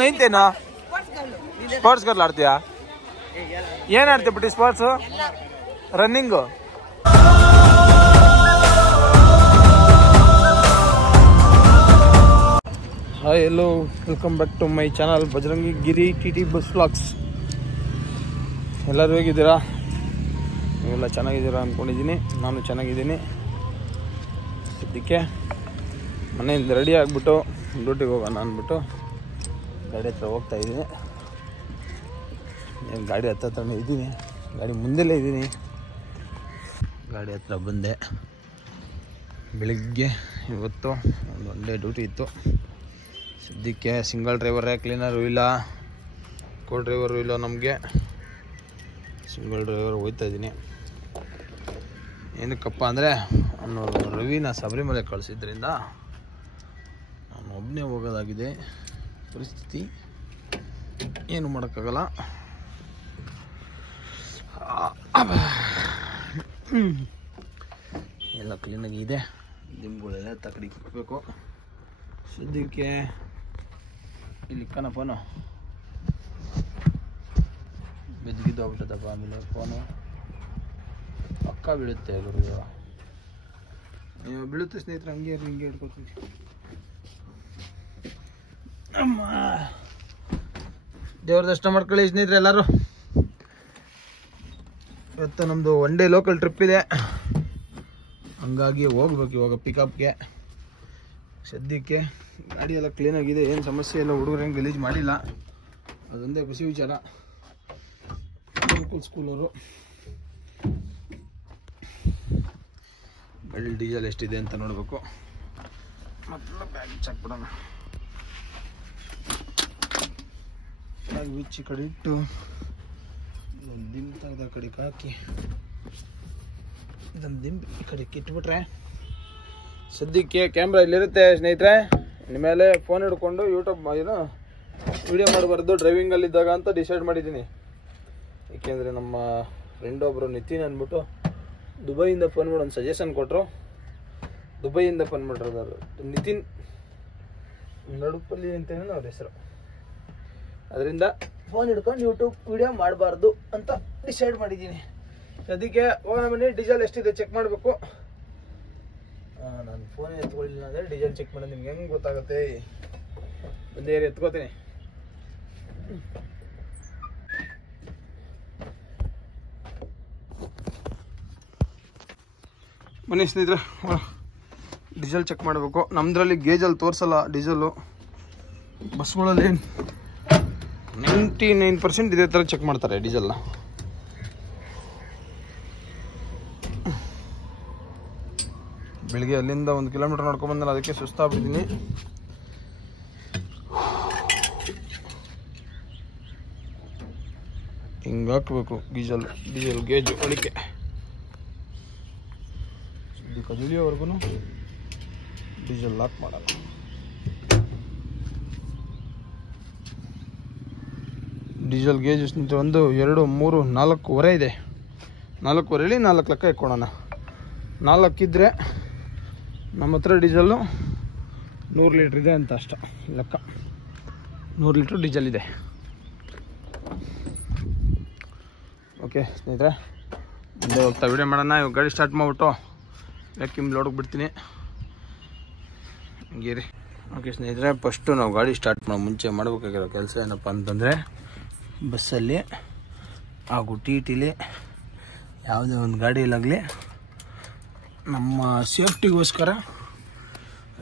ನೈನ್ತೇನಾ sports girl ಆಡ್ತೀಯಾ? ಏನು ಆಡ್ತೀಯ ಬಿಟ್ಟು ಸ್ಪೋರ್ಟ್ಸು? ರನ್ನಿಂಗು? ಹಾಯ್ ಎಲ್ಲೋ, welcome back to my channel Bajarangi Giri T bus vlogs. ಎಲ್ಲರೂ ಹೇಗಿದ್ದೀರಾ? ನೀವೆಲ್ಲ ಚೆನ್ನಾಗಿದ್ದೀರಾ ಅಂದ್ಕೊಂಡಿದ್ದೀನಿ. ನಾನು ಚೆನ್ನಾಗಿದ್ದೀನಿ. ಸದ್ಯಕ್ಕೆ ಮನೆಯಿಂದ ರೆಡಿ ಆಗಿಬಿಟ್ಟು ಡ್ಯೂಟಿಗೆ ಹೋಗೋಣ ಅಂದ್ಬಿಟ್ಟು ಗಾಡಿ ಹತ್ರ ಹೋಗ್ತಾಯಿದ್ದೀನಿ. ಏನು ಗಾಡಿ ಹತ್ರನೇ ಇದ್ದೀನಿ, ಗಾಡಿ ಮುಂದೆಲ್ಲೇ ಇದ್ದೀನಿ. ಗಾಡಿ ಹತ್ರ ಬಂದೆ. ಬೆಳಿಗ್ಗೆ ಇವತ್ತು ಒಂದು ಒನ್ ಡೇ ಡ್ಯೂಟಿ ಇತ್ತು. ಸದ್ಯಕ್ಕೆ ಸಿಂಗಲ್ ಡ್ರೈವರೇ, ಕ್ಲೀನರು ಇಲ್ಲ, ಕೋ ಡ್ರೈವರು ಇಲ್ಲ. ನಮಗೆ ಸಿಂಗಲ್ ಡ್ರೈವರ್ ಹೋಗ್ತಾ ಇದ್ದೀನಿ. ಏನಕ್ಕಪ್ಪ ಅಂದರೆ ನಾನು ರವಿನ ಶಬರಿಮಲೆ ಕಳಿಸಿದ್ರಿಂದ ನಾನು ಒಬ್ಬನೇ ಹೋಗೋದಾಗಿದೆ ಪರಿಸ್ಥಿತಿ. ಏನು ಮಾಡೋಕ್ಕಾಗಲ್ಲ. ಎಲ್ಲ ಕ್ಲೀನಾಗಿ ಇದೆ. ದಿಂಬುಗಳೆಲ್ಲ ತಕಡಿ ಕೊಡಬೇಕು. ಸದ್ಯಕ್ಕೆ ಇಲ್ಲಿ ಕಣ ಫೋನು ಬೆದ್ಗಿದ್ದು ಹೋಗ್ಬಿಟ್ಟದಪ್ಪ. ಆಮೇಲೆ ಫೋನು ಪಕ್ಕ ಬೀಳುತ್ತೆ. ಗುರು ಬೀಳುತ್ತೆ ಸ್ನೇಹಿತರೆ. ಹಂಗೆ ಹಿಡ್ಕೊತೀವಿ. ಅಮ್ಮ ದೇವ್ರ ದರ್ಶನ ಮಾಡ್ಕೊಳ್ಳಿ ಸ್ನೇಹಿತರೆ ಎಲ್ಲರೂ. ಇವತ್ತು ನಮ್ಮದು ಒನ್ ಡೇ ಲೋಕಲ್ ಟ್ರಿಪ್ ಇದೆ, ಹಂಗಾಗಿ ಹೋಗ್ಬೇಕು ಇವಾಗ ಪಿಕಪ್ಗೆ. ಸದ್ಯಕ್ಕೆ ಗಾಡಿ ಎಲ್ಲ ಕ್ಲೀನಾಗಿದೆ, ಏನು ಸಮಸ್ಯೆ ಇಲ್ಲ. ಹುಡುಗರು ಹೆಂಗೆ ಗಲೀಜು ಮಾಡಿಲ್ಲ, ಅದೊಂದೇ ಖುಷಿ ವಿಚಾರ. ಸ್ಕೂಲವರು ಗಾಡಿ ಡೀಸೆಲ್ ಎಷ್ಟಿದೆ ಅಂತ ನೋಡಬೇಕು. ಮತ್ತೆ ಬ್ಯಾಗ್ ಚಾಕ್ಬಿಡೋಣ. ಬ್ಯಾಗ್ ಬಿಚ್ಚಿ ಕಡೆ ಇಟ್ಟು ಇದೊಂದು ದಿಂಬು ತೆಗೆದ ಕಡೆಗೆ ಹಾಕಿ ಇದೊಂದು ದಿಂಬು ಈ ಕಡೆಗೆ ಇಟ್ಬಿಟ್ರೆ ಸದ್ಯಕ್ಕೆ ಕ್ಯಾಮ್ರಾ ಇಲ್ಲಿರುತ್ತೆ ಸ್ನೇಹಿತರೆ. ಇನ್ಮೇಲೆ ಫೋನ್ ಹಿಡ್ಕೊಂಡು ಯೂಟ್ಯೂಬ್ ಏನು ವಿಡಿಯೋ ಮಾಡಬಾರ್ದು ಡ್ರೈವಿಂಗಲ್ಲಿದ್ದಾಗ ಅಂತ ಡಿಸೈಡ್ ಮಾಡಿದ್ದೀನಿ. ಏಕೆಂದರೆ ನಮ್ಮ ಫ್ರೆಂಡ್ ಒಬ್ಬರು ನಿತಿನ್ ಅಂದ್ಬಿಟ್ಟು ದುಬೈಯಿಂದ ಫೋನ್ ಮಾಡಿ ಒಂದು ಸಜೆಷನ್ ಕೊಟ್ಟರು. ದುಬೈಯಿಂದ ಫೋನ್ ಮಾಡಿರೋದು ನಿತಿನ್ ನಡುಪಲ್ಲಿ ಅಂತೇಳಿ ಅವ್ರ ಹೆಸರು. ಅದರಿಂದ ಫೋನ್ ಹಿಡ್ಕೊಂಡು ಯೂಟ್ಯೂಬ್ ವಿಡಿಯೋ ಮಾಡಬಾರ್ದು ಅಂತ ಡಿಸೈಡ್ ಮಾಡಿದ್ದೀನಿ. ಅದಕ್ಕೆ ಹೋಗೋಣ ಬನ್ನಿ. ಡೀಸೆಲ್ ಎಷ್ಟಿದೆ ಚೆಕ್ ಮಾಡಬೇಕು. ನಾನು ಫೋನ್ ಎತ್ಕೊಳ್ಳಿಲ್ಲ ಅಂದರೆ ಡೀಸೆಲ್ ಚೆಕ್ ಮಾಡೋದು ನಿಮ್ಗೆ ಹೆಂಗೆ ಗೊತ್ತಾಗುತ್ತೆ? ಒಂದೇ ಎತ್ಕೋತೀನಿ. ಬನ್ನಿ ಸ್ನೇಹಿತರೆ, ಡೀಸೆಲ್ ಚೆಕ್ ಮಾಡಬೇಕು. ನಮ್ಮದ್ರಲ್ಲಿ ಗೇಜಲ್ಲಿ ತೋರಿಸಲ್ಲ ಡೀಸೆಲ್ಲು. ಬಸ್ಗಳಲ್ಲಿ 99% ಇದೇ ಥರ ಚೆಕ್ ಮಾಡ್ತಾರೆ ಡೀಸೆಲ್ನ. ಬೆಳಿಗ್ಗೆ ಅಲ್ಲಿಂದ 1 ಕಿಲೋಮೀಟರ್ ನೋಡ್ಕೊಂಡ್ಬಂದ್ರೆ ಅದಕ್ಕೆ ಸುಸ್ತಾಗ್ಬಿಟ್ಟಿದ್ದೀನಿ. ಹಿಂಗೆ ಹಾಕಬೇಕು ಡೀಸೆಲ್ ಗೇಜು ಒಳಿಕೆ. ಕದಿಲಿಯವರೆಗೂ ಡೀಸೆಲ್ ಲಾಕ್ ಮಾಡಲ್ಲ. ಡೀಸೆಲ್ ಗೇಜ್ 1 2 3 4 ಇದೆ. 4 ಲೆಕ್ಕ ಇಟ್ಕೊಳ್ಳೋಣ. 4 ಇದ್ದರೆ ನಮ್ಮ ಹತ್ರ ಡೀಸೆಲ್ಲು 100 ಲೀಟ್ರ್ ಇದೆ ಅಂತ ಅಷ್ಟ ಲೆಕ್ಕ. 100 ಲೀಟ್ರ್ ಡೀಸೆಲ್ ಇದೆ. ಓಕೆ ಸ್ನೇಹಿತರೆ, ಮುಂದೆ ಹೋಗ್ತಾ ವಿಡಿಯೋ ಮಾಡೋಣ. ಇವಾಗ ಗಾಡಿ ಸ್ಟಾರ್ಟ್ ಮಾಡಿಬಿಟ್ಟು ವ್ಯಾಕ್ಯೂಮ್ ಲೋಡ್ಗೆ ಬಿಡ್ತೀನಿ. ಹಂಗೆ ರೀ. ಓಕೆ ಸ್ನೇಹಿತರೆ, ಫಸ್ಟು ನಾವು ಗಾಡಿ ಸ್ಟಾರ್ಟ್ ಮಾಡೋ ಮುಂಚೆ ಮಾಡಬೇಕಾಗಿರೋ ಕೆಲಸ ಏನಪ್ಪ ಅಂತಂದರೆ, ಬಸ್ಸಲ್ಲಿ ಹಾಗೂ ಟಿಲಿ ಯಾವುದೇ ಒಂದು ಗಾಡಿಯಲ್ಲಾಗಲಿ ನಮ್ಮ ಸೇಫ್ಟಿಗೋಸ್ಕರ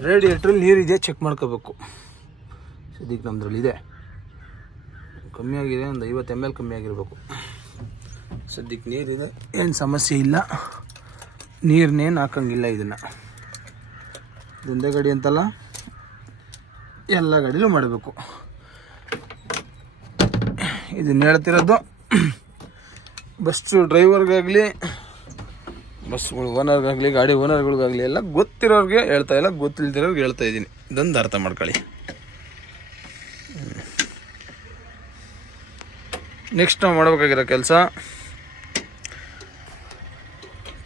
ರೇಡಿಯೇಟ್ರಲ್ಲಿ ನೀರಿದೆ ಚೆಕ್ ಮಾಡ್ಕೋಬೇಕು. ಸದ್ಯಕ್ಕೆ ನಮ್ಮದ್ರಲ್ಲಿದೆ, ಕಮ್ಮಿ ಆಗಿದೆ, ಒಂದು 50 ml ಕಮ್ಮಿ ಆಗಿರಬೇಕು. ಸದ್ಯಕ್ಕೆ ನೀರಿದೆ, ಏನು ಸಮಸ್ಯೆ ಇಲ್ಲ. ನೀರನ್ನೇನು ಹಾಕಂಗಿಲ್ಲ. ಇದೊಂದೇ ಗಾಡಿ ಅಂತಲ್ಲ, ಎಲ್ಲ ಗಾಡಿಲೂ ಮಾಡಬೇಕು. ಇದನ್ನ ಹೇಳ್ತಿರೋದು ಬಸ್ ಡ್ರೈವರ್ಗಾಗಲಿ, ಬಸ್ಗಳು ಓನರ್ಗಾಗಲಿ, ಗಾಡಿ ಓನರ್ಗಳಿಗಾಗಲಿ ಎಲ್ಲ ಗೊತ್ತಿರೋರಿಗೆ ಹೇಳ್ತಾ ಇಲ್ಲ, ಗೊತ್ತಿಲ್ದಿರೋರಿಗೆ ಹೇಳ್ತಾ ಇದ್ದೀನಿ. ಇದೊಂದು ಅರ್ಥ ಮಾಡ್ಕೊಳ್ಳಿ. ನೆಕ್ಸ್ಟ್ ನಾವು ಮಾಡಬೇಕಾಗಿರೋ ಕೆಲಸ,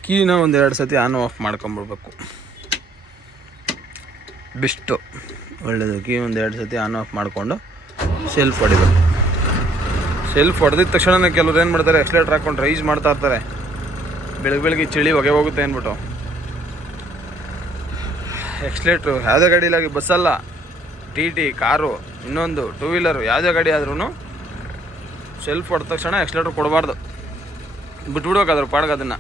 ಕೀನ 1-2 ಸತಿ ಆನ್ ಆಫ್ ಮಾಡ್ಕೊಂಬಿಡ್ಬೇಕು. ಬೆಸ್ಟು, ಒಳ್ಳೆಯದು. ಕೀ 1-2 ಸತಿ ಆನ್ ಆಫ್ ಮಾಡಿಕೊಂಡು ಸೆಲ್ಫ್ ಹೊಡಿಬೇಕು. ಸೆಲ್ಫ್ ಹೊಡೆದಿದ ತಕ್ಷಣ ಕೆಲವ್ರು ಏನು ಮಾಡ್ತಾರೆ, ಎಕ್ಸ್ಲೇಟರ್ ಹಾಕೊಂಡು ರೈಸ್ ಮಾಡ್ತಾ ಇರ್ತಾರೆ. ಬೆಳಗ್ಗೆ ಚಳಿ ಹೊಗೆ ಹೋಗುತ್ತೆ ಅಂದ್ಬಿಟ್ಟು ಎಕ್ಸ್ಲೇಟ್ರು ಯಾವುದೇ ಗಾಡಿಲಾಗಿ, ಬಸ್ಸಲ್ಲ, ಟಿ ಕಾರು, ಇನ್ನೊಂದು ಟೂ ವೀಲರು, ಯಾವುದೇ ಗಾಡಿ ಆದ್ರೂ ಸೆಲ್ಫ್ ಹೊಡೆದ ತಕ್ಷಣ ಎಕ್ಸ್ಲೇಟ್ರ್ ಕೊಡಬಾರ್ದು, ಬಿಟ್ಬಿಡ್ಬೇಕು ಅದ್ರ ಪಾಡ್ಗೆ ಅದನ್ನು.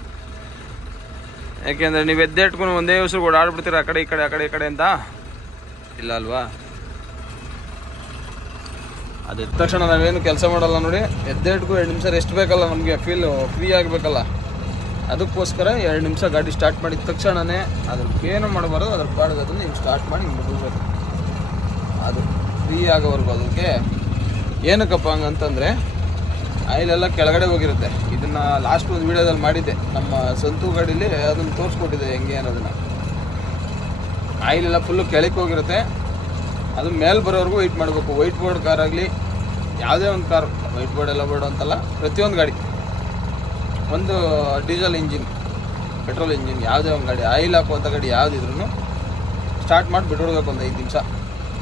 ಯಾಕೆಂದರೆ ನೀವು ಎದ್ದೇಟ್ಕೊಂಡು ಒಂದೇ ಹೆಸರು ಓಡಾಡ್ಬಿಡ್ತೀರ ಆ ಕಡೆ ಈ ಕಡೆ ಅಂತ, ಇಲ್ಲ ಅಲ್ವಾ? ಅದು ಎದ್ದ ತಕ್ಷಣ ನಾವೇನು ಕೆಲಸ ಮಾಡಲ್ಲ ನೋಡಿ, ಎದ್ದೇಟ್ಗೂ 2 ನಿಮಿಷ ರೆಸ್ಟ್ ಬೇಕಲ್ಲ, ನಮಗೆ ಫ್ರೀ ಆಗಬೇಕಲ್ಲ. ಅದಕ್ಕೋಸ್ಕರ 2 ನಿಮಿಷ ಗಾಡಿ ಸ್ಟಾರ್ಟ್ ಮಾಡಿದ ತಕ್ಷಣವೇ ಅದಕ್ಕೇನು ಮಾಡಬಾರ್ದು, ಅದ್ರ ಪಾಡ್ಗೆ ಅದನ್ನು ನೀವು ಸ್ಟಾರ್ಟ್ ಮಾಡಿ ಹಿಂಗೆ ಬಿಡಬೇಕು. ಅದು ಫ್ರೀ ಆಗೋವರೆಗೂ. ಅದಕ್ಕೆ ಏನಕ್ಕಪ್ಪ ಹಂಗಂತಂದರೆ ಆಯಿಲೆಲ್ಲ ಕೆಳಗಡೆ ಹೋಗಿರುತ್ತೆ. ಇದನ್ನು ಲಾಸ್ಟ್ ಒಂದು ವೀಡಿಯೋದಲ್ಲಿ ಮಾಡಿದ್ದೆ, ನಮ್ಮ ಸಂತು ಗಾಡೀಲಿ ಅದನ್ನು ತೋರಿಸ್ಕೊಟ್ಟಿದ್ದೆ ಹೆಂಗೆ ಅನ್ನೋದನ್ನು. ಆಯಿಲೆಲ್ಲ ಫುಲ್ಲು ಕೆಳಕ್ಕೆ ಹೋಗಿರುತ್ತೆ, ಅದು ಮೇಲೆ ಬರೋವರೆಗೂ ವೆಯ್ಟ್ ಮಾಡಬೇಕು. ವೈಟ್ ಬೋರ್ಡ್ ಕಾರ್ ಆಗಲಿ, ಯಾವುದೇ ಒಂದು ಕಾರು, ವೈಟ್ ಬೋರ್ಡ್ ಎಲ್ಲ ಬೋರ್ಡ್ ಅಂತಲ್ಲ, ಪ್ರತಿಯೊಂದು ಗಾಡಿ, ಒಂದು ಡೀಸೆಲ್ ಇಂಜಿನ್, ಪೆಟ್ರೋಲ್ ಇಂಜಿನ್, ಯಾವುದೇ ಒಂದು ಗಾಡಿ, ಆಯಿಲ್ ಹಾಕುವಂಥ ಗಾಡಿ ಯಾವುದಿದ್ರೂ ಸ್ಟಾರ್ಟ್ ಮಾಡಿ ಬಿಟ್ಬಿಡ್ಬೇಕು ಒಂದು 5 ನಿಮಿಷ.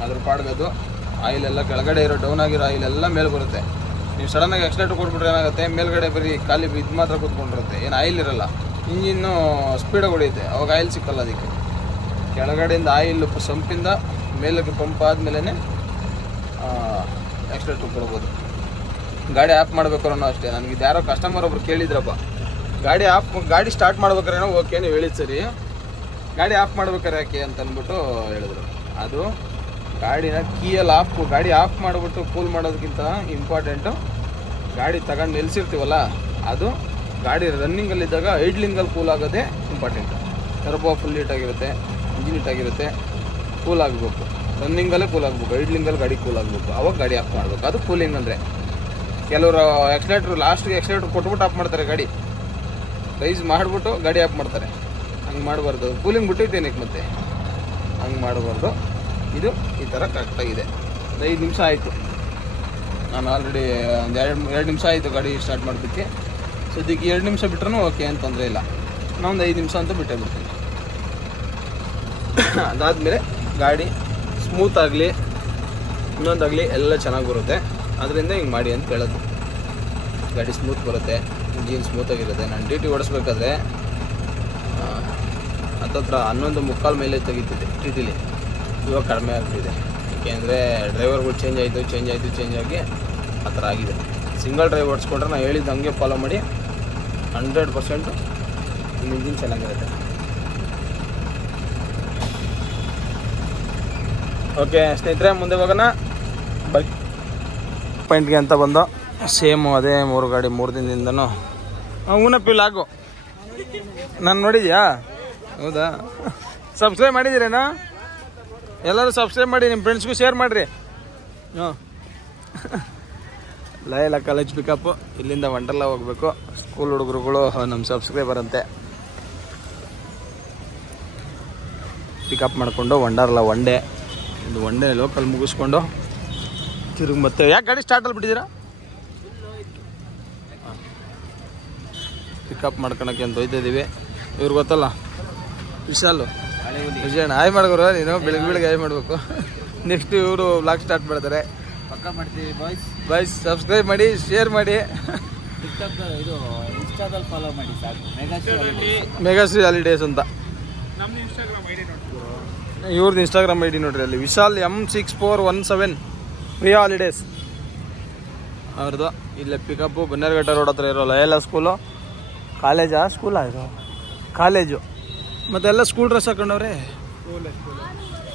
ಅದ್ರ ಪಾಡ್ಗದು ಆಯಿಲೆಲ್ಲ ಕೆಳಗಡೆ ಇರೋ ಡೌನ್ ಆಗಿರೋ ಆಯಿಲೆಲ್ಲ ಮೇಲೆ ಬರುತ್ತೆ. ನೀವು ಸಡನ್ನಾಗಿ ಎಕ್ಸ್ಲೇಟರ್ ಕೊಟ್ಬಿಟ್ರೆ ಏನಾಗುತ್ತೆ, ಮೇಲ್ಗಡೆ ಬರೀ ಖಾಲಿ ಇದು ಮಾತ್ರ ಕೂತ್ಕೊಂಡಿರುತ್ತೆ, ಏನು ಆಯಿಲ್ ಇರೋಲ್ಲ. ಇಂಜಿನ್ನು ಸ್ಪೀಡಾಗಿ ಹೊಡೆಯುತ್ತೆ, ಅವಾಗ ಆಯಿಲ್ ಸಿಕ್ಕಲ್ಲ. ಅದಕ್ಕೆ ಕೆಳಗಡೆಯಿಂದ ಆಯಿಲ್ ಸಂಪಿಂದ ಮೇಲಕ್ಕೆ ಪಂಪ್ ಆದಮೇಲೆ ಎಕ್ಸ್ಲೇಟರ್ ಕೊಡ್ಬೋದು. ಗಾಡಿ ಆಫ್ ಮಾಡ್ಬೇಕಾದ್ರೂ ಅಷ್ಟೇ. ನನಗೆ ಇದು ಯಾರೋ ಕಸ್ಟಮರ್ ಒಬ್ರು ಕೇಳಿದ್ರಪ್ಪ, ಗಾಡಿ ಸ್ಟಾರ್ಟ್ ಮಾಡ್ಬೇಕಾರೇನೋ ಓಕೆ ನೀವು ಹೇಳಿದ್ದು ಸರಿ, ಗಾಡಿ ಆಫ್ ಮಾಡ್ಬೇಕಾರೆ ಯಾಕೆ ಅಂತ ಅಂದ್ಬಿಟ್ಟು ಹೇಳಿದ್ರು. ಅದು ಗಾಡಿನ ಕೀಯಲ್ಲಿ ಗಾಡಿ ಆಫ್ ಮಾಡಿಬಿಟ್ಟು ಕೂಲ್ ಮಾಡೋದಕ್ಕಿಂತ ಇಂಪಾರ್ಟೆಂಟು, ಗಾಡಿ ತಗೊಂಡು ನಿಲ್ಲಿಸಿರ್ತೀವಲ್ಲ, ಅದು ಗಾಡಿ ರನ್ನಿಂಗಲ್ಲಿದ್ದಾಗ ಐಡ್ಲಿಂಗಲ್ಲಿ ಕೂಲ್ ಆಗೋದೇ ಇಂಪಾರ್ಟೆಂಟು. ಟರ್ಬೋ ಫುಲ್ ಹೀಟಾಗಿರುತ್ತೆ, ಇಂಜಿನ್ ಹೀಟಾಗಿರುತ್ತೆ, ಕೂಲ್ ಆಗಬೇಕು. ರನ್ನಿಂಗಲ್ಲೇ ಕೂಲ್ ಆಗಬೇಕು, ಐಡ್ಲಿಂಗಲ್ಲಿ ಗಾಡಿ ಕೂಲ್ ಆಗಬೇಕು, ಅವಾಗ ಗಾಡಿ ಆಫ್ ಮಾಡಬೇಕು. ಅದು ಕೂಲಿಂಗ್ ಅಂದರೆ. ಕೆಲವರು ಲಾಸ್ಟ್ಗೆ ಎಕ್ಸ್ಲೇಟ್ರ್ ಕೊಟ್ಬಿಟ್ಟು ಆಫ್ ಮಾಡ್ತಾರೆ, ಗಾಡಿ ರೈಸ್ ಮಾಡಿಬಿಟ್ಟು ಗಾಡಿ ಆಫ್ ಮಾಡ್ತಾರೆ. ಹಂಗೆ ಮಾಡಬಾರ್ದು. ಕೂಲಿಂಗ್ ಬಿಟ್ಟಿರ್ತೇನಕ್ಕೆ ಮತ್ತೆ ಹಂಗೆ ಮಾಡಬಾರ್ದು. ಇದು ಈ ಥರ ಕರೆಕ್ಟಾಗಿದೆ. 5 ನಿಮಿಷ ಆಯಿತು, ನಾನು ಆಲ್ರೆಡಿ ಒಂದು 2 ನಿಮಿಷ ಆಯಿತು ಗಾಡಿ ಸ್ಟಾರ್ಟ್ ಮಾಡೋದಕ್ಕೆ. ಸದ್ಯಕ್ಕೆ 2 ನಿಮಿಷ ಬಿಟ್ರೂ ಓಕೆ ಅಂತಂದರೆ ಇಲ್ಲ, ನಾನೊಂದು 5 ನಿಮಿಷ ಅಂತ ಬಿಟ್ಟೇ ಬಿಡ್ತೀನಿ. ಅದಾದಮೇಲೆ ಗಾಡಿ ಸ್ಮೂತ್ ಆಗಲಿ ಇನ್ನೊಂದಾಗಲಿ ಎಲ್ಲ ಚೆನ್ನಾಗಿ ಬರುತ್ತೆ. ಅದರಿಂದ ಹಿಂಗೆ ಮಾಡಿ ಅಂತ ಹೇಳೋದು. ಗಾಡಿ ಸ್ಮೂತ್ ಬರುತ್ತೆ, ಇಂಜಿನ್ ಸ್ಮೂತಾಗಿರುತ್ತೆ. ನಾನು ಟಿ ಓಡಿಸ್ಬೇಕಾದ್ರೆ ಹತ್ತತ್ರ 11.25 ಮೇಲೆ ತೆಗಿತಿದ್ದೆ ಟಿಲಿ. ಇವಾಗ ಕಡಿಮೆ ಆಗ್ತಿದೆ, ಏಕೆಂದರೆ ಡ್ರೈವರ್ಗಳು ಚೇಂಜ್ ಆಗಿ ಆ ಥರ ಆಗಿದೆ. ಸಿಂಗಲ್ ಡ್ರೈವ್ ಓಡಿಸ್ಕೊಂಡ್ರೆ ನಾನು ಹೇಳಿದ್ದು ಹಂಗೆ ಫಾಲೋ ಮಾಡಿ 100% ಇಂಜಿನ್ ಚೆನ್ನಾಗಿರುತ್ತೆ. ಓಕೆ ಸ್ನೇಹಿತರೆ, ಮುಂದೆ ಹೋಗೋಣ. ಬೈಕ್ ಪಾಯಿಂಟ್ಗೆ ಅಂತ ಬಂದು ಸೇಮು ಅದೇ 3 ಗಾಡಿ 3 ದಿನದಿಂದನೂ ಊನಪ್ಪಿಲ್ ಆಗು. ನಾನು ನೋಡಿದ್ಯಾ? ಹೌದಾ? ಸಬ್ಸ್ಕ್ರೈಬ್ ಮಾಡಿದ್ದೀರೇನಾ? ಎಲ್ಲರೂ ಸಬ್ಸ್ಕ್ರೈಬ್ ಮಾಡಿ, ನಿಮ್ಮ ಫ್ರೆಂಡ್ಸ್ಗೂ ಶೇರ್ ಮಾಡಿರಿ. ಲಯಲ ಕಾಲೇಜ್ ಪಿಕಪ್ಪು. ಇಲ್ಲಿಂದ ವಂಡರ್ಲಾ ಹೋಗಬೇಕು. ಸ್ಕೂಲ್ ಹುಡುಗರುಗಳು ನಮ್ಮ ಸಬ್ಸ್ಕ್ರೈಬರ್ ಅಂತೆ. ಪಿಕಪ್ ಮಾಡಿಕೊಂಡು ವಂಡರ್ಲಾ ಒನ್ ಡೇ ಲೋಕಲ್ ಮುಗಿಸ್ಕೊಂಡು ತಿರುಗಿ ಮತ್ತೆ. ಯಾಕೆ ಗಾಡಿ ಸ್ಟಾರ್ಟಲ್ಲಿ ಬಿಟ್ಟಿದ್ದೀರಾ? ಪಿಕಪ್ ಮಾಡ್ಕೊಳಕ್ಕೆ ಅಂತ ಹೋಯ್ತಿದ್ದೀವಿ. ಇವ್ರು ಗೊತ್ತಲ್ಲ, ವಿಶಾಲು ವಿಜಯಣ್ಣ. ಹಾಯ್ ಮಾಡೋರು ನೀನು, ಬೆಳಗ್ಗೆ ಹಾಯ್ ಮಾಡಬೇಕು. ನೆಕ್ಸ್ಟ್ ಇವರು ವ್ಲಾಗ್ ಸ್ಟಾರ್ಟ್ ಮಾಡ್ತಾರೆ. ಪಕ್ಕ ಮಾಡ್ತೀವಿ ಬಾಯ್ಸ್. ಸಬ್ಸ್ಕ್ರೈಬ್ ಮಾಡಿ, ಶೇರ್ ಮಾಡಿ, ಇದು ಇನ್ಸ್ಟಾದಲ್ಲಿ ಫಾಲೋ ಮಾಡಿ ಸಾಕು. ಮೆಗಾಶ್ರೀ ಹಾಲಿಡೇಸ್ ಅಂತ ಇವ್ರದ್ದು ಇನ್ಸ್ಟಾಗ್ರಾಮ್ ಐಡಿ ನೋಡ್ರಿ. ಅಲ್ಲಿ ವಿಶಾಲ್ M6417 ಪ್ರಿಯಾ ಹಾಲಿಡೇಸ್ ಅವ್ರದ್ದು. ಇಲ್ಲೇ ಪಿಕಪ್ಪು ಬನ್ನೇರುಘಟ್ಟ ರೋಡ್ ಹತ್ರ ಇರೋ ಲಯಲ ಸ್ಕೂಲು. ಸ್ಕೂಲಾ ಇದು? ಕಾಲೇಜು. ಮತ್ತೆಲ್ಲ ಸ್ಕೂಲ್ ಡ್ರೆಸ್ ಹಾಕೊಂಡವ್ರೆ.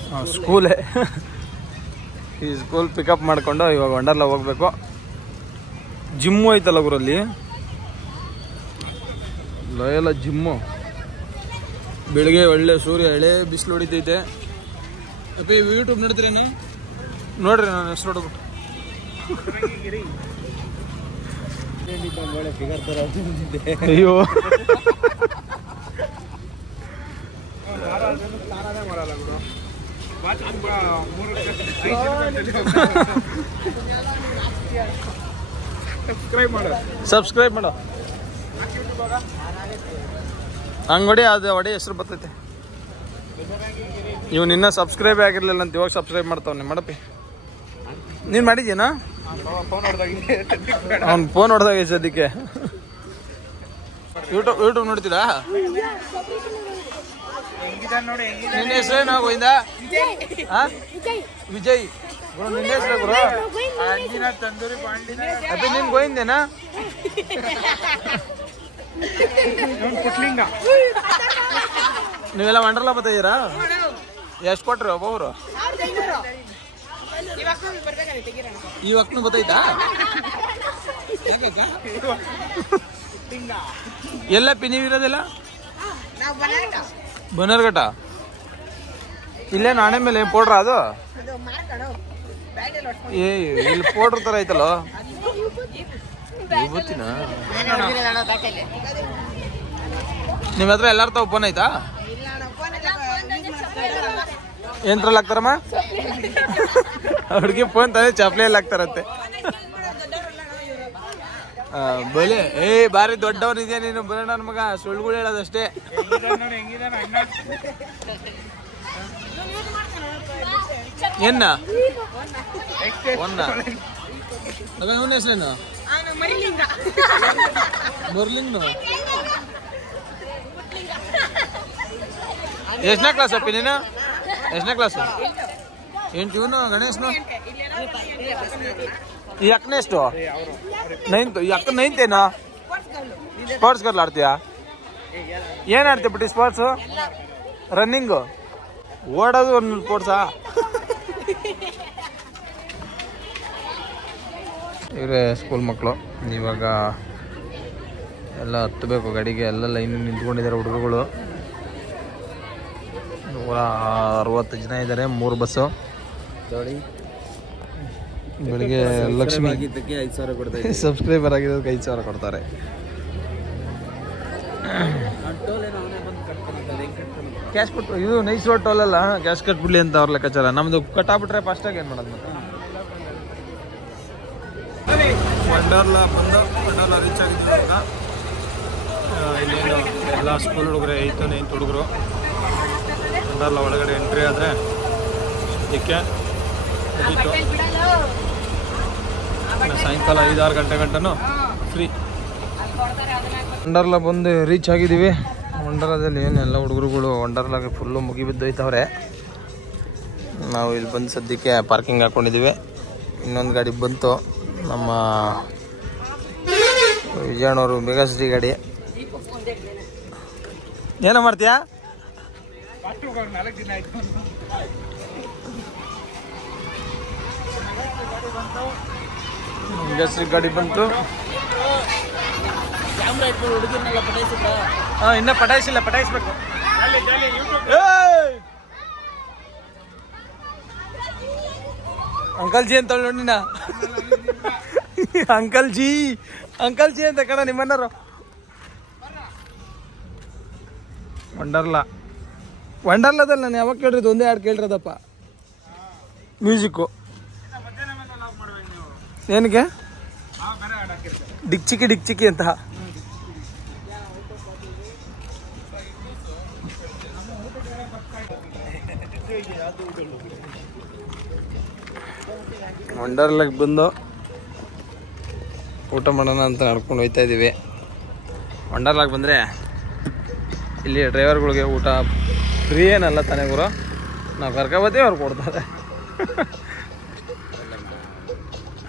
ಹಾಂ, ಸ್ಕೂಲೇ. ಈ ಸ್ಕೂಲ್ ಪಿಕಪ್ ಮಾಡಿಕೊಂಡು ಇವಾಗ ವಂಡರ್ಲಾ ಹೋಗ್ಬೇಕು. ಜಿಮ್ಮು ಐತಲ್ಲ ಊರಲ್ಲಿ, ಲಯಲ ಜಿಮ್ಮು. ಬೆಳಿಗ್ಗೆ ಒಳ್ಳೆ ಸೂರ್ಯ, ಎಳೆ ಬಿಸಿಲು ಹೊಡಿತೈತೆ. ಅಪ್ಪ ಯೂಟ್ಯೂಬ್ ನೋಡ್ತೀರೇನು? ನೋಡ್ರಿ, ನಾನು ಹೆಸರು ನೋಡ್ಬಿಟ್ಟು. ಅಯ್ಯೋ, ಸಬ್ಸ್ಕ್ರೈಬ್ ಮಾಡೋ. ಹಂಗೊಡಿ, ಅದು ಹೊಡಿ ಹೆಸರು ಬರ್ತೈತೆ. ಇವ್ನು ಇನ್ನೂ ಸಬ್ಸ್ಕ್ರೈಬ್ ಆಗಿರ್ಲಿಲ್ಲ ಅಂತ ಇವಾಗ ಸಬ್ಸ್ಕ್ರೈಬ್ ಮಾಡ್ತಾವನೆ. ಮಾಡಪ್ಪಿ ನೀನು ಮಾಡಿದ್ಯೇನಾ? ಅವ್ನು ಫೋನ್ ಹೊಡೆದಾಗ ಸದ್ಯಕ್ಕೆ. ಯೂಟ್ಯೂಬ್ ನೋಡ್ತೀರಾ? ನಿನ್ನ ಹೆಸರೇನು ಗೋವಿಂದ? ವಿಜಯ್. ನಿನ್ನ ಹೆಸರು ಗುರು? ಅದೇ ನೀನು ಗೋವಿಂದೇನಾ? ನೀವೆಲ್ಲ ವಂಡರ್ಲಾ ಬರ್ತಾಯಿದ್ದೀರಾ? ಎಷ್ಟು ಕೊಟ್ರಿ ಒಬ್ಬೊಬ್ರು? ಈ ವಕ್ನು ಗೊತ್ತಾಯ್ತಾ? ಎಲ್ಲ ನೀವಿರೋದಿಲ್ಲ ಬನ್ನರ್ಘಟ್ಟ ಇಲ್ಲೇ ನಾಣೆ ಮೇಲೆ ಪೌಡ್ರ ಅದು ಏ ಇಲ್ಲಿ ಪೌಡ್ರ್ ತರ ಐತಲ್ಲ ಗೊತ್ತಿನ ನಿಮ್ಮ ಹತ್ರ ಎಲ್ಲಾರ ತಾವ ಫೋನ್ ಐತಾ? ಏನ್ರಲ್ಲಿ ಹಾಕ್ತಾರಮ್ಮ? ಹುಡುಗಿ ಫೋನ್ ತಾನೇ ಚಪ್ಲಿಯಲ್ಲಿ ಹಾಕ್ತಾರಂತೆ. ಬಲೆ ಬಾರಿ ದೊಡ್ಡವನಿದ್ಯಾ ನೀನು ಬರೋಣ ನನ್ನ ಮಗ, ಸುಳ್ಳುಗಳು ಹೇಳೋದಷ್ಟೇ. ಏನ ಇವನ ಹೆಸರೇನು? ಮುರ್ಲಿಂಗ್ನು. ಎಷ್ಟನೇ ಕ್ಲಾಸ್ ಅಪ್ಪಿ ನೀನು? ಎಷ್ಟನೇ ಕ್ಲಾಸು? 8. ಇವನು ಗಣೇಶ್ನು ಈ ಅಕ್ಕನ ಎಷ್ಟು? 9th. ಈ ಅಕ್ಕ 9th ಏನಾ? ಸ್ಪೋರ್ಟ್ಸ್ ಗರ್ಲ್ ಆಡ್ತೀಯಾ? ಏನು ಆಡ್ತೀಯ ಬಿಟ್ಟು ಸ್ಪೋರ್ಟ್ಸು? ರನ್ನಿಂಗು, ಓಡೋದು ಒಂದು ಸ್ಪೋರ್ಟ್ಸಾ? ಇವರೇ ಸ್ಕೂಲ್ ಮಕ್ಕಳು. ಇವಾಗ ಎಲ್ಲ ಹತ್ತಬೇಕು ಗಾಡಿಗೆ. ಎಲ್ಲ ಲೈನ್ ನಿಂತ್ಕೊಂಡಿದ್ದಾರೆ ಹುಡುಗರುಗಳು. 160 ಜನ ಇದ್ದಾರೆ. 3 ಬಸ್ಸು. ಬೆಳಿಗ್ಗೆ ಲಕ್ಷ್ಮಿ 5,000 ಕೊಡ್ತಾರೆ. ಸಬ್ಸ್ಕ್ರೈಬರ್ ಆಗಿರೋದಕ್ಕೆ 5,000 ಕೊಡ್ತಾರೆ. ಕ್ಯಾಶ್ ಕೊಟ್ಟು ಇದು ನೈಸ್ ರೋಡ್ ಟೋಲ್ ಅಲ್ಲ, ಕ್ಯಾಶ್ ಕಟ್ಬಿಡ್ಲಿ ಅಂತ ಅವ್ರ ಲೆಕ್ಕಾಚಾರ. ನಮ್ದು ಕಟ್ಟಾಬಿಟ್ರೆ ಫಾಸ್ಟಾಗಿ ಏನು ಮಾಡೋದು? ಮತ್ತೆ ವಂಡರ್ಲಾ ಬಂದು ವಂಡರ್ಲಾ ರೀಚ್ ಆಗಿದ್ದೀವಿ ಈಗ. ಇನ್ನೇನು ಎಲ್ಲ ಸ್ಕೂಲ್ ಹುಡುಗರೆ 8th 9th ಹುಡುಗರು ವಂಡರ್ಲಾ ಒಳಗಡೆ ಎಂಟ್ರಿ ಆದರೆ ಇದಕ್ಕೆ ಮುಗೀತು. ಸಾಯಂಕಾಲ 5-6 ಗಂಟೆ ಗಂಟನೂ ಫ್ರೀ. ವಂಡರ್ಲಾ ಬಂದು ರೀಚ್ ಆಗಿದ್ದೀವಿ. ವಂಡರ್ಲಾದಲ್ಲಿ ಏನೆಲ್ಲ ಹುಡುಗರುಗಳು ವಂಡರ್ಲಾಗೆ ಫುಲ್ಲು ಮುಗಿ ಬಿದ್ದೋಯ್ತವ್ರೆ. ನಾವು ಇಲ್ಲಿ ಬಂದು ಸದ್ಯಕ್ಕೆ ಪಾರ್ಕಿಂಗ್ ಹಾಕ್ಕೊಂಡಿದ್ದೀವಿ. ಇನ್ನೊಂದು ಗಾಡಿ ಬಂತು, ನಮ್ಮ ವಿಜಯಣ್ಣವರು ಮೆಗಾಸಿಟಿ ಗಾಡಿ. ಏನೋ ಮಾಡ್ತೀಯಾ? ಮೆಗಾಸಿಟಿ ಗಾಡಿ ಬಂತು. ಇನ್ನ ಪಟಾಯಿಸಿಲ್ಲ, ಪಟಾಯಿಸ್ಬೇಕು. ಅಂಕಲ್ ಜಿ ಅಂತ ನೋಡಿ ನಾ. ಅಂಕಲ್ ಜಿ ಅಂತ ಕಣ ನಿಮ್ಮಣ್ಣರು. ವಂಡರ್ಲಾದಲ್ಲಿ ನಾನು ಯಾವಾಗ ಕೇಳಿರೋದು ಒಂದೇ ಹಾಡು ಕೇಳಿರೋದಪ್ಪ, ಮ್ಯೂಸಿಕ್ಕು. ಏನಕ್ಕೆ? ಡಿಕ್ ಚಿಕ್ಕಿ ಅಂತ. ವಂಡರ್ಲಾಗೆ ಬಂದು ಊಟ ಮಾಡೋಣ ಅಂತ ನಡ್ಕೊಂಡು ಹೋಗ್ತಾ ಇದ್ದೀವಿ. ವಂಡರ್ಲಾಗೆ ಬಂದರೆ ಇಲ್ಲಿ ಡ್ರೈವರ್ಗಳಿಗೆ ಊಟ ಫ್ರೀ ಏನಲ್ಲ ತಾನೇ ಗುರು, ನಾವು ಕರ್ಕೊಬತ್ತೀವಿ ಅವ್ರು ಕೊಡ್ತಾರೆ.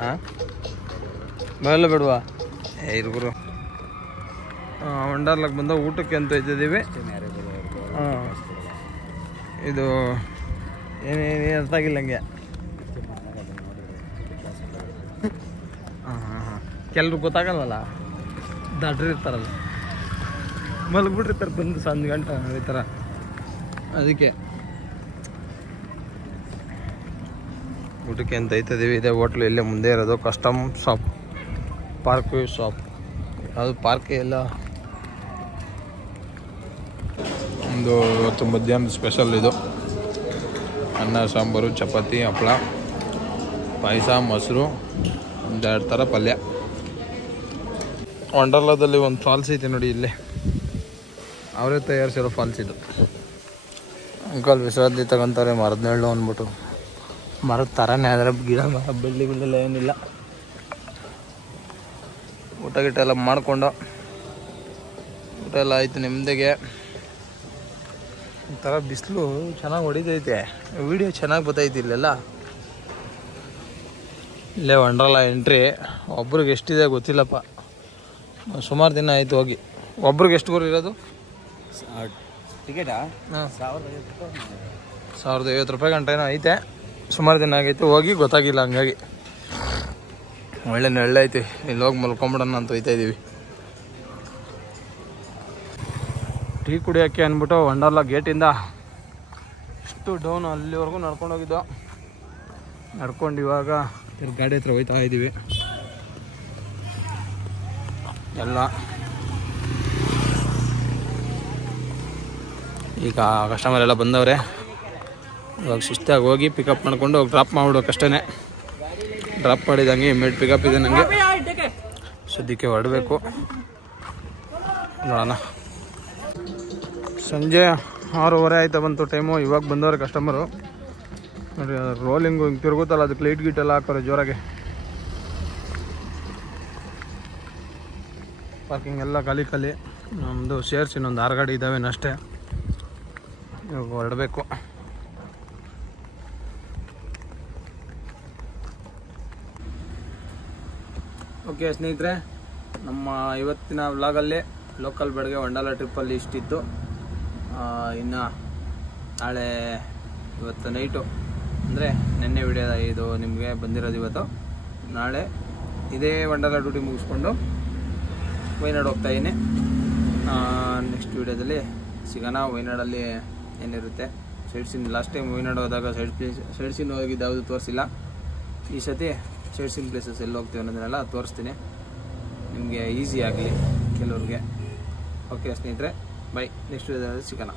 ಹಾಂ ಬರಲ್ಲ ಬಿಡುವ ಇದು ಗುರು. ವಂಡರ್ಲಾಗೆ ಬಂದು ಊಟಕ್ಕೆ ಅಂತ ಹೋಗ್ತಿದ್ದೀವಿ. ಹಾಂ ಇದು ಏನೇನು ಅರ್ಥ ಆಗಿಲ್ಲ ಹಂಗೆ. ಕೆಲವ್ರು ಗೊತ್ತಾಗಲ್ವಲ್ಲ, ದಡ್ರು ಇರ್ತಾರಲ್ಲ, ಮಲಗ್ಬಿಟ್ಟಿರ್ತಾರೆ ಬಂದು 1 ಗಂಟೆ ಈ ಥರ. ಅದಕ್ಕೆ ಊಟಕ್ಕೆ ಅಂತ ಐತಿದ್ದೀವಿ. ಇದೇ ಹೋಟ್ಲು ಇಲ್ಲೇ ಮುಂದೆ ಇರೋದು, custom shop, park view shop. ಅದು ಪಾರ್ಕ್ ಎಲ್ಲ ಒಂದು ಇವತ್ತು ಮಧ್ಯಾಹ್ನದ ಸ್ಪೆಷಲ್ ಇದು. ಅನ್ನ ಸಾಂಬಾರು, ಚಪಾತಿ, ಹಪ್ಪಳ, ಪಾಯಸ, ಮೊಸರು, 2 ಥರ ಪಲ್ಯ. ವಂಡರ್ಲಾದಲ್ಲಿ ಒಂದು ಫಾಲ್ಸ್ ಐತೆ ನೋಡಿ, ಇಲ್ಲೇ ಅವರೇ ತಯಾರಿಸಿರೋ ಫಾಲ್ಸ್ ಇದು. ಅಂಕಲ್ ವಿಶ್ರಾಂತಿ ತಗೊಂತಾರೆ ಮರದನೆಳ್ಳು ಅಂದ್ಬಿಟ್ಟು. ಮರದ ಥರನೇ ಆದರೆ ಗಿಡ ಮರ ಬೆಳ್ಳಿಗಳೆಲ್ಲ ಏನಿಲ್ಲ. ಊಟ ಗಿಟ ಎಲ್ಲ ಮಾಡಿಕೊಂಡು ಊಟ ಎಲ್ಲ ಆಯಿತು ನೆಮ್ಮದಿಗೆ. ಒಂಥರ ಬಿಸಿಲು ಚೆನ್ನಾಗಿ ಹೊಡಿತೈತೆ, ವಿಡಿಯೋ ಚೆನ್ನಾಗಿ ಬರ್ತೈತಿ ಇಲ್ಲೆಲ್ಲ. ಇಲ್ಲೇ ವಂಡರ್ಲ ಎಂಟ್ರಿ. ಒಬ್ರಿಗೆ ಎಷ್ಟಿದೆ ಗೊತ್ತಿಲ್ಲಪ್ಪ, ಸುಮಾರು ದಿನ ಆಯಿತು ಹೋಗಿ. ಒಬ್ರಿಗೆ ಎಷ್ಟು ಗುರು ಇರೋದು ಟಿಕೆಟಾ? ಹಾಂ, 1050 ರೂಪಾಯಿ ಗಂಟೆನೋ ಐತೆ. ಸುಮಾರು ದಿನ ಆಗೈತೆ ಹೋಗಿ, ಗೊತ್ತಾಗಿಲ್ಲ. ಹಂಗಾಗಿ ಒಳ್ಳೆ ನೆಳ್ಳೈತಿ, ಇಲ್ಲಿ ಹೋಗಿ ಮಲ್ಕೊಂಬಿಡೋಣ ಅಂತ ಹೋಯ್ತಾ ಇದ್ದೀವಿ. ಟೀ ಕುಡಿಯೋಕ್ಕೆ ಅಂದ್ಬಿಟ್ಟು ವಂಡರ್ಲ ಗೇಟಿಂದ ಇಷ್ಟು ಡೌನ್ ಅಲ್ಲಿವರೆಗೂ ನಡ್ಕೊಂಡು ಹೋಗಿದ್ದು. ನಡ್ಕೊಂಡು ಇವಾಗ ಗಾಡಿ ಹತ್ರ ಹೋಯ್ತಾ ಇದ್ದೀವಿ. ಎಲ್ಲ ಈಗ ಕಸ್ಟಮರ್ ಎಲ್ಲ ಬಂದವ್ರೆ. ಇವಾಗ ಶಿಸ್ತಾಗಿ ಹೋಗಿ ಪಿಕಪ್ ಮಾಡ್ಕೊಂಡು ಹೋಗಿ ಡ್ರಾಪ್ ಮಾಡ್ಬಿಡೋಕಷ್ಟೇ. ಡ್ರಾಪ್ ಮಾಡಿದಂಗೆ ಇಮ್ಮಿಡಿಯೇಟ್ ಪಿಕಪ್ ಇದೆ ನನಗೆ. ಸದ್ಯಕ್ಕೆ ಹೊರಡಬೇಕು, ನೋಡೋಣ. ಸಂಜೆ 6:30 ಆಯ್ತಾ ಬಂತು ಟೈಮು. ಇವಾಗ ಬಂದವ್ರೆ ಕಸ್ಟಮರು. ನೋಡಿ ರೋಲಿಂಗು ಹಿಂಗೆ ತಿರುಗುತ್ತಲ್ಲ, ಅದಕ್ಕೆ ಲೈಟ್ ಗೀಟ್ ಎಲ್ಲ ಹಾಕೋರೆ ಜೋರಾಗೆ. ಪಾರ್ಕಿಂಗ್ ಎಲ್ಲ ಖಾಲಿ ಖಾಲಿ. ನಮ್ಮದು ಸೇರಿಸಿ ಇನ್ನೊಂದು 6 ಗಾಡಿ ಇದ್ದಾವೇನಷ್ಟೇ. ಇವಾಗ ಹೊರಡಬೇಕು. ಓಕೆ ಸ್ನೇಹಿತರೆ, ನಮ್ಮ ಇವತ್ತಿನ ವ್ಲಾಗಲ್ಲಿ ಲೋಕಲ್ ಬೆಳಗ್ಗೆ ವಂಡರ್ಲ ಟ್ರಿಪ್ಪಲ್ಲಿ ಇಷ್ಟಿತ್ತು. ಇನ್ನು ನಾಳೆ ಇವತ್ತು ನೈಟು ಅಂದರೆ ನಿನ್ನೆ ವಿಡಿಯೋ ಇದು ನಿಮಗೆ ಬಂದಿರೋದು ಇವತ್ತು. ನಾಳೆ ಇದೇ ವಂಡರ್ಲ ಡ್ಯೂಟಿ ಮುಗಿಸ್ಕೊಂಡು ವೈನಾಡ್ ಹೋಗ್ತಾಯಿದ್ದೀನಿ. ನೆಕ್ಸ್ಟ್ ವಿಡಿಯೋದಲ್ಲಿ ಸಿಗೋಣ. ವೈನಾಡಲ್ಲಿ ಏನಿರುತ್ತೆ sightseeing. Last time Wayanad ಹೋದಾಗ ಸೈಡ್ ಸೀನ್ ಹೋಗಿದ್ದು ಯಾವುದು ತೋರಿಸಿಲ್ಲ. ಈ ಸತಿ ಸೈಡ್ ಸೀನ್ ಪ್ಲೇಸಸ್ ಎಲ್ಲಿ ಹೋಗ್ತೀವಿ ಅನ್ನೋದನ್ನೆಲ್ಲ ತೋರಿಸ್ತೀನಿ, ನಿಮಗೆ ಈಸಿ ಆಗಲಿ ಕೆಲವ್ರಿಗೆ. ಓಕೆ ಸ್ನೇಹಿತರೆ, ಬೈ. ನೆಕ್ಸ್ಟ್ ವಿಡಿಯೋದಲ್ಲಿ ಸಿಗೋಣ.